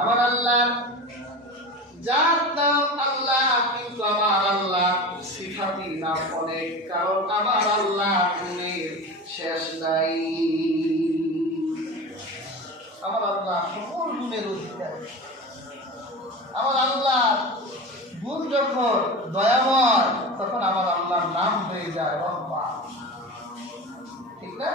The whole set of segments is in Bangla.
আমার আল্লাহ যার নাম আল্লাহ, কিন্তু আমার আল্লাহ সিফাতি নাম অনেক, কারণ আমার আল্লাহ গুণের শেষ নাই। আমার আল্লাহ সকল গুণের অধিকারী। আমার আল্লাহ গুণ যখন দয়াময়, তখন আমার আল্লাহর নাম হয়ে যায় রহমান, ঠিক না?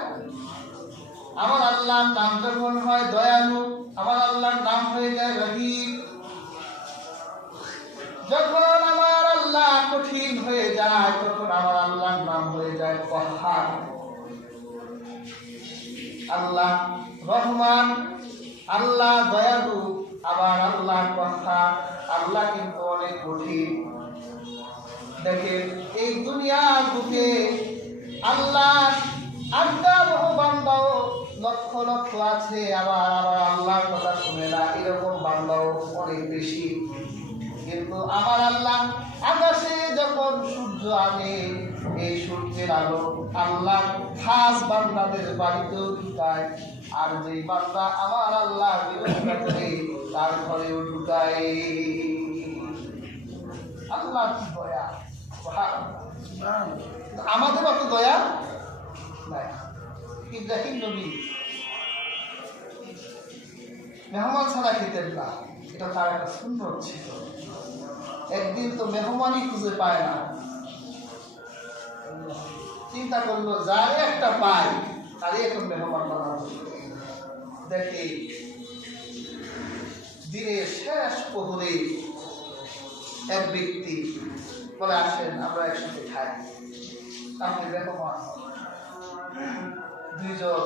আমার আল্লাহর নাম যখন হয় দয়ালু, আমার আল্লাহর নাম হয়ে যায় রহিম। যখন আমার আল্লাহ কঠিন হয়ে যায়, তখন আমার আল্লাহর নাম হয়ে যায় কহার। আল্লাহ রহমান, আল্লাহ দয়ালু, আবার আল্লাহ কহার। আল্লাহ কিন্তু অনেক কঠিন। দেখেন এই দুনিয়ার বুকে আল্লাহ আল্লাহ বান্দাও লক্ষ লক্ষ আছে, আবার আল্লাহর কথা শুনে না এরকম বান্দাও অনেক বেশি। কিন্তু আমার আল্লাহ আকাশে যখন সূর্য আনে, এই সূর্যের আলো আল্লাহ খাস বান্দাদের বাড়িতেও ঢুকায়, আর যে বান্দা আমার আল্লাহ বিরোধিতা করে তার ঘরেও ঢুকায়। আল্লাহ কি দয়া! আমাদের অত দয়া নাই। ইব্রাহিম নবী মেহমান ছাড়া খেতেন না, এটা তার একটা সুন্নত ছিল। একদিন তো মেহমানই খুঁজে পায় না, চিন্তা করলো যারে একটা পায় তারই এখন মেহমান বানাবো। দেখি দিনের শেষ প্রহরে এক ব্যক্তি বলে, আসেন আমরা একসাথে খাই। আপনি মেহমান দুইজন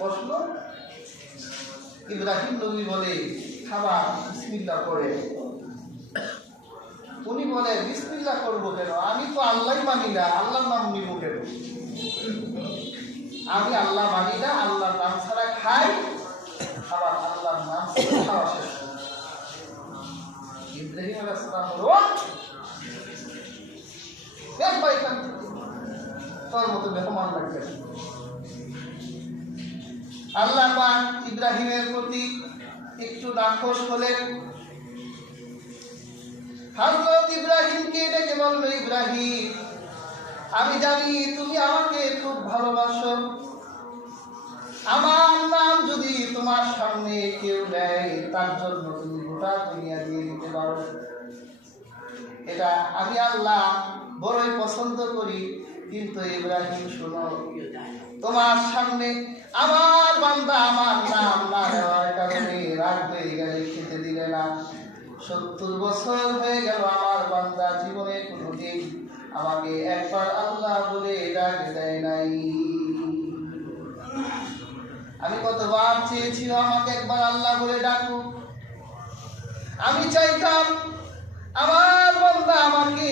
বসলো। ইব্রাহিম নবী বলে, খাবার বিসমিল্লাহ করে। উনি বলে, বিসমিল্লাহ করবো কেন? আমি তো আল্লাহ মানি না, আল্লাহর নাম নিব কেন? আমি আল্লাহ মানি না, আল্লাহর নাম ছাড়া খাই, আবার আল্লাহর নাম ছাড়া খাওয়া শেষ। ইব্রাহিম আলাইহিস সালাম বলো, তোর মতো মেহমান লাগবে। আল্লাহ পাক ইব্রাহিমের প্রতি একটু নাখোশ হলেন। হযরত ইব্রাহিমকে ডেকে বলল, ইব্রাহিম, আমি জানি তুমি আমাকে খুব ভালোবাসো। আমার নাম যদি তোমার সামনে কেউ নেয়, তার জন্য তুমি গোটা দুনিয়া দিয়ে দিতে পারো। এটা আমি আল্লাহ বড়ই পছন্দ করি। কিন্তু ইব্রাহিম শোনো, তোমার সামনে আমার বান্দা আমার নাম না নেওয়ার কারণে রাগ হয়ে গেলে খেতে দিলে না। 70 বছর হয়ে গেল আমার বান্দা জীবনে কোনোদিন আমাকে একবার আল্লাহ বলে ডাক দেয় নাই। আমি কতবার চেয়েছি আমাকে একবার আল্লাহ বলে ডাকুক। আমি চাইতাম আমার বান্দা আমাকে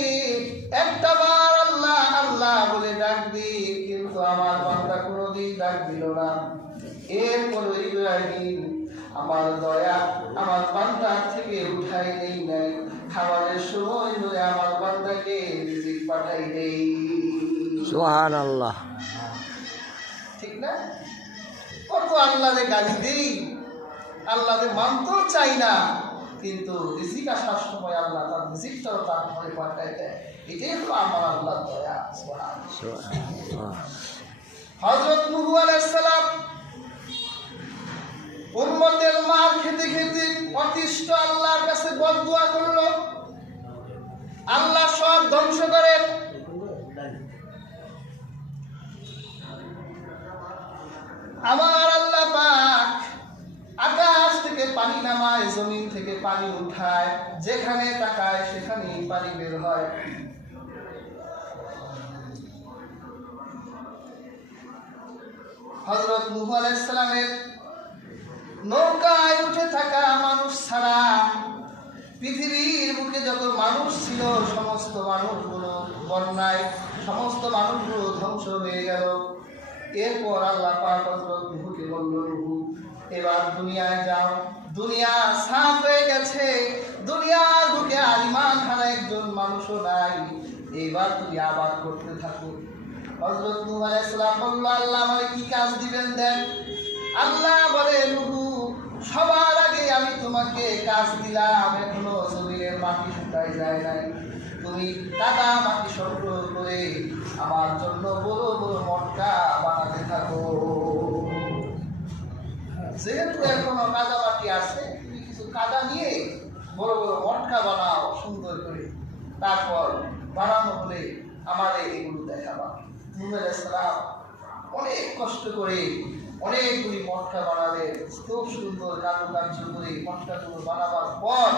একটা বার আল্লাহ আল্লাহ বলে ডাক দিই, কিন্তু আমার বান্দা কোনোদিন ডাক দিল না। এরপরে ইব্রাহিম আমার দয়া আমার বান্দার থেকে উঠাই নেই নাই, খাবারের সময় ধরে আমার বান্দাকে রিজিক পাঠাই দেই। সুবহানাল্লাহ, ঠিক না? কত আল্লাহরে গালি দেই, আল্লাহরে মানতেও চাই না, কিন্তু রিজিক আসার সময় আল্লাহ তার রিজিকটাও তার ঘরে পাঠায় দেয়। এটাই হলো আমার আল্লাহর দয়া। হযরত নূহ আলাইহিস সালাম উম্মতের মার খেতে খেতে অতিষ্ঠ আল্লাহর কাছে বদদুয়া করলো, আল্লাহ সব ধ্বংস করেন। আমার আল্লাহ পাক আকাশ থেকে পানি নামায়, জমিন থেকে পানি উঠায়, যেখানে তাকায় সেখানেই পানি বের হয়। হযরত নূহ আলাইহিস সালামের নৌকায় উঠে থাকা মানুষ ছাড়া পৃথিবীর বুকে যত মানুষ ছিল সমস্ত মানুষগুলো বন্যায়, সমস্ত মানুষগুলো ধ্বংস হয়ে গেল। এরপর আল্লাহ পাক হযরত নূহকে বলল, নূহ এবার দুনিয়ায় যাও, দুনিয়া সাফ হয়ে গেছে, দুনিয়ার বুকে আর ঈমান হারা একজন মানুষও নাই, এবার তুমি আবাদ করতে থাকো। হযরত নূহ আলাইহিস সালাম বলল, আল্লাহ আমাকে কি কাজ দিবেন দেন। আল্লাহ বলে, নূহ সবার আগে আমি তোমাকে কাজ দিলাম, এখনো জমিনের মাটি শুকায় যায় নাই, তুমি কাদা মাটি সংগ্রহ করে আমার জন্য বড় বড় মটকা বানাতে থাকো। যেহেতু এখনো কাদা মাটি আছে, তুমি কিছু কাদা নিয়ে বড় বড় মটকা বানাও সুন্দর করে, তারপর বানানো হলে আমাদের এগুলো দেখাবা। নূহ আলাইহিস সালাম অনেক কষ্ট করে অনেকগুলি মটকা বানালেন, খুব সুন্দর কারুকার্য করে মটকাগুলো বানাবার পর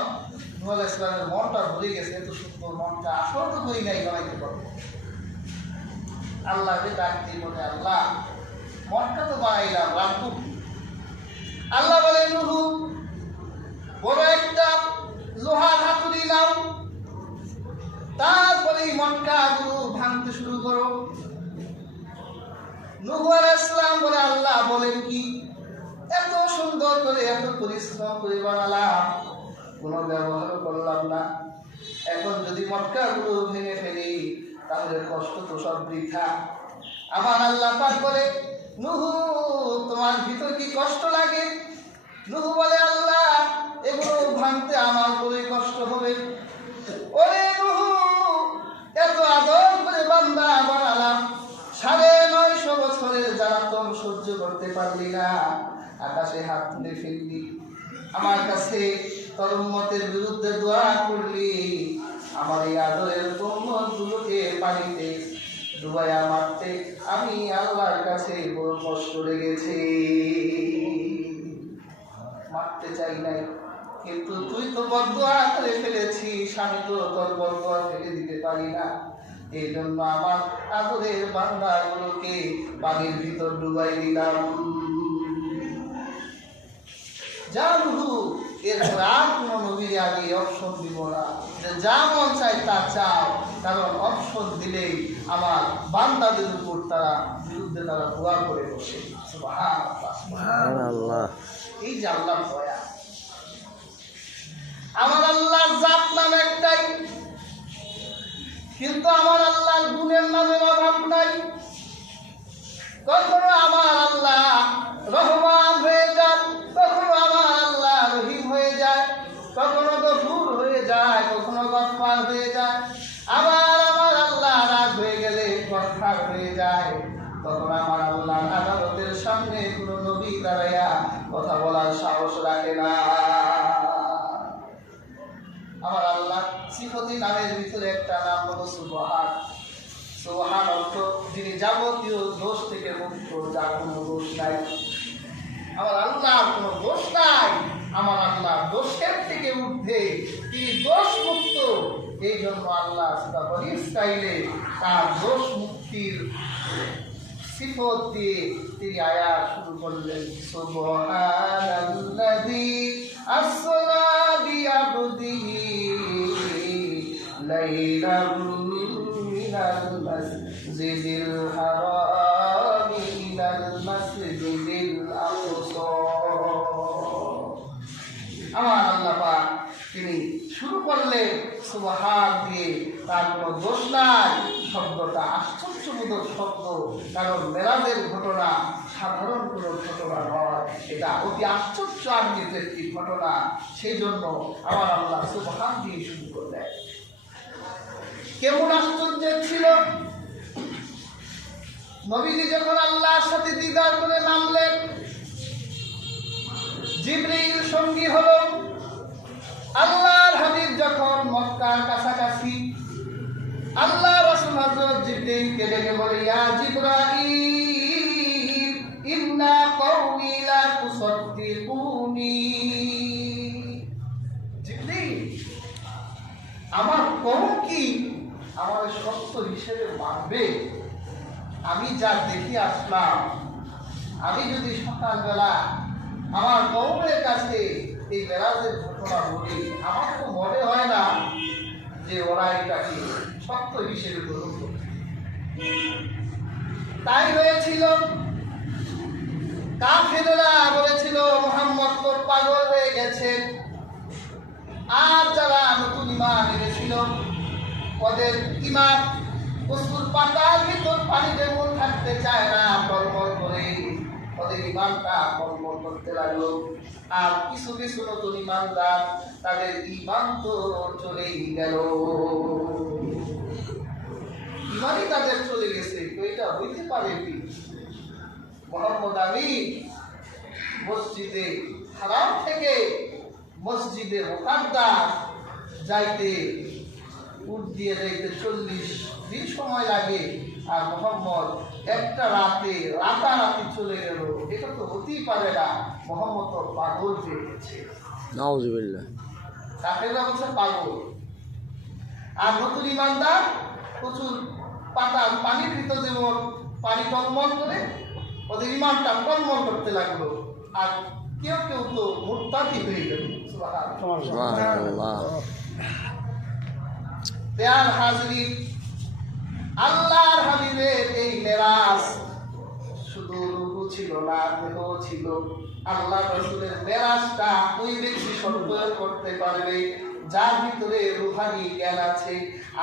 নূহ আলাইহিস সালামের মনটা ভরে গেছে, এত সুন্দর মনটা আসল তো করি নাই বানাইতে পারবো। আল্লাহকে ডাক দিয়ে বলে, আল্লাহ মটকা তো বানাইলাম, রাখবো। আল্লাহ বলে, নূহ বড় একটা লোহার হাতুড়ি নাও, তারপরে এই মটকাগুলো ভাঙতে শুরু করো। নূহ আলাইহিস সালাম বলে, আল্লাহ বলেন কি, এত সুন্দর করে এত পরিশ্রম করে বানালাম, কোনো ব্যবহার করলাম না, এখন যদি মটকাগুলো ভেঙে ফেলি তাহলে কষ্ট তো সব বৃথা। আমার আল্লাহ পাক বলে, নূহ তোমার ভিতর কি কষ্ট লাগে? নূহ বলে, আল্লাহ এগুলো ভাঙতে আমার বড় কষ্ট হবে। ওরে নূহ, এত আদর করে বান্দা বানালাম, 950 বছরের জ্বালাতন সহ্য করতে পারলি না, আকাশে হাত তুলে ফেললি, আমার কাছে তোর উম্মতের বিরুদ্ধে দোয়া করলি, আমার এই আদরের উম্মতগুলোকে পানিতে ডুবাইয়া মারতে আমি আল্লাহর কাছে বড় কষ্ট লেগেছে, মারতে চাই নাই, কিন্তু তুই তো বদদোয়া করে ফেলেছিস, আমি তো তোর বদদোয়া ফেলে দিতে পারি না, এই জন্য আমার আদরের বান্দাগুলোকে পানির ভিতর ডুবাই দিলাম। যা নূহ, এরপর আর কোনো নবীর আগে অপশন দিব না, যে যা মন চাই তা চাও, কারণ অপশন দিলেই আমার বান্দাদের উপর তারা বিরুদ্ধে তারা দোয়া করে বসে। সুবহানাল্লাহ, সুবহানাল্লাহ। এই যে আল্লাহর দয়া, আমার আল্লাহর জাত নাম একটাই, কিন্তু আমার আল্লাহর গুণের নামের অভাব নাই। কখনো আমার আল্লাহ রহমান হয়ে যান, কখনো আমার আল্লাহ রহিম হয়ে যায়, কখনো গফুর হয়ে যায়, কখনো গফফার হয়ে যায়, আবার আমার আল্লাহ রাগ হয়ে গেলে গফফার হয়ে যায়। তখন আমার আল্লাহর আদালতের সামনে কোনো নবী দাঁড়াইয়া কথা বলার সাহস রাখে না। আমার আল্লাহ সিফতি নামের ভিতরে একটা নাম হলো সুবহান। সুবহান অর্থ যিনি যাবতীয় দোষ থেকে মুক্ত, যার কোনো দোষ নাই। আমার আল্লাহর কোনো দোষ নাই, আমার আল্লাহ দোষের থেকে ঊর্ধ্বে, তিনি দোষ মুক্ত। এই জন্য আল্লাহ বনি স্টাইলে তার দোষ মুক্তির সিফত দিয়ে তিনি আয়াত শুরু করলেন, সুবহানাল্লাযী আসরা বিআবদিহি লাইলাম মিনাল মাসজিদিল হারামি ইলাল মাসজিদিল আকসা। আমার আল্লাহ পাক তিনি শুরু করলেন সুবহান দিয়ে, তার কোনো দোষ নাই। শব্দটা আশ্চর্যবোধক শব্দ, কারণ মেরাজের ঘটনা সাধারণ কোনো ঘটনা নয়, এটা অতি আশ্চর্যান্বিত একটি ঘটনা। সেই জন্য আমার আল্লাহ সুবহান দিয়ে শুরু করলেন। কেমন আশ্চর্য ছিল নবীজি যখন আল্লাহর সাথে দিদার করে নামলেন, জিবরীল সঙ্গী হলো। আল্লাহর হাবিব যখন মক্কার কাছাকাছি, আল্লাহ রাসূল হযরত জিবরীলকে ডেকে বলে, ইয়া জিবরাঈল ইন্না কওমি লা তুসাদ্দিকুনি। জিবরীল, আমার কওম কি আমার সত্য হিসেবে মানবে? আমি যা দেখে আসলাম, আমি যদি সকালবেলা আমার কওমের কাছে এই মেরাজের ঘটনা বলি, আমার তো মনে হয় না যে ওরা এটাকে সত্য হিসেবে গ্রহণ করবে। তাই হয়েছিল, কাফেররা বলেছিল মুহাম্মদ তো পাগল হয়ে গেছে। আর যারা নতুন ঈমান এনেছিল, ওদের ঈমান কসুর পাতার ভিতর পানি যেমন থাকতে চায় না, টলমল করে ওদের ইমানটা কর্মন করতে লাগলো। আর কিছু কিছু নতুন ইমানদার, তাদের ইমান তো চলেই গেল, ইমানই তাদের চলে গেছে। তো এটা হইতে পারে কি? মোহাম্মদ আলী মসজিদে হারাম থেকে মসজিদে মুকাদ্দাস যাইতে উঠ দিয়ে যাইতে 40 দিন সময় লাগে, আর মোহাম্মদ একটা রাতে রাতারাতি চলে গেল। এটা তো হতেই পারে না, মোহাম্মদ তো পাগল হয়ে গেছে। নাউজুবিল্লাহ। কাফেররা বলছে পাগল। আর নতুন ইমানদার প্রচুর পানির ভিতর যেমন পানি টলমল করে, ওদের ইমানটা টলমল করতে লাগলো। আর কেউ কেউ তো মুরতাদি হয়ে গেল। সুবহানাল্লাহ। প্রিয় হাজরিন, আল্লাহর হাবিবের এই মেরাজ শুধু রূহ ছিল না, দেহ ছিল। আল্লাহ রাসূলের মেরাজটা ওই ব্যক্তি সঞ্চয় করতে পারবে যার ভিতরে রূহানি জ্ঞান আছে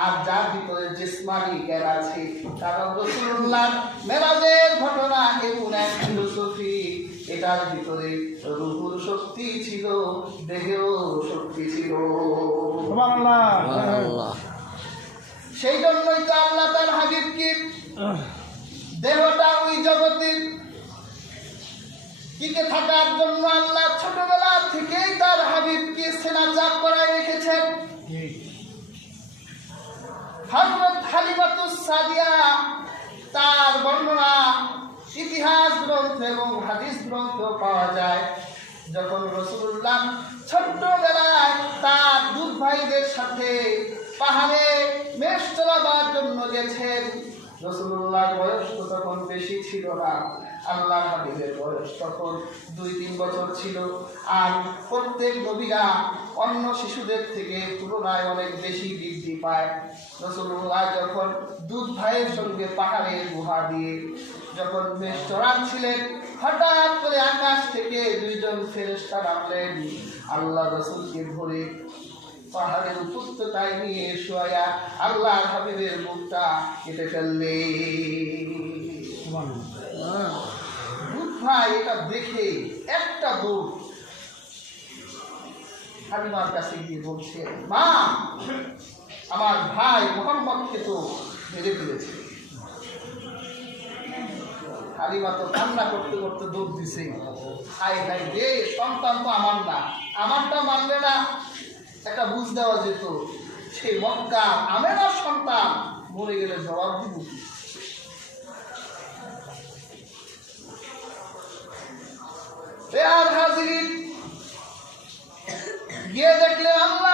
আর যার ভিতরে জিসমানি জ্ঞান আছে। কারণ রাসূলুল্লাহ মেরাজের ঘটনা এমন এক ফিলোসফি, এটার ভিতরে রূহুর শক্তি ছিল, দেহেও শক্তি ছিল। সুবহানাল্লাহ। সেই জন্যই তো আল্লাহ তার হাবিবকে দেহটা ওই জগতে টিকে থাকার জন্য আল্লাহ ছোটবেলা থেকেই তার হাবিবকে সেনাজাত করায় রেখেছেন। হযরত হালিমাতুস সাদিয়া তার বর্ণনা ইতিহাস গ্রন্থ এবং হাদিস গ্রন্থ পাওয়া যায়। যখন রাসূলুল্লাহ ছোট্টবেলায় তার দুধ ভাইদের সাথে পাহাড়ে মেষ চলাবার জন্য গেছেন, রাসূলুল্লাহর বয়স তো তখন বেশি ছিল না, আল্লাহর হাবিবের বয়স তখন 2-3 বছর ছিল। আর প্রত্যেক নবীরা অন্য শিশুদের থেকে তুলনায় অনেক বেশি বৃদ্ধি পায়। রাসূলুল্লাহ যখন দুধ ভাইয়ের সঙ্গে পাহাড়ের গুহা দিয়ে যখন বেশ চড়াচ্ছিলেন, হঠাৎ করে আকাশ থেকে 2জন ফেরেশতা নামলেন, আল্লাহ রাসূলকে ধরে পাহাড়ের উপত্যকায় নিয়ে শোয়া আল্লাহর হাবিবের মুখটা কেটে ফেললে। দুধ ভাই এটা দেখে একটা দৌড় হালিমার কাছে গিয়ে বলছে, মা, আমার ভাই মুহাম্মদকে তো মেরে ফেলেছে। হালিমা তো কান্না করতে করতে দৌড় দিছে, হাই হাই রে, সন্তান তো আমার না, আমারটা মানলে না একটা বুঝ দেওয়া যেত। সেই মক্কা আমেনার সন্তান মরে গেলে জবাব দিব। হাজির গিয়ে দেখলে আল্লাহ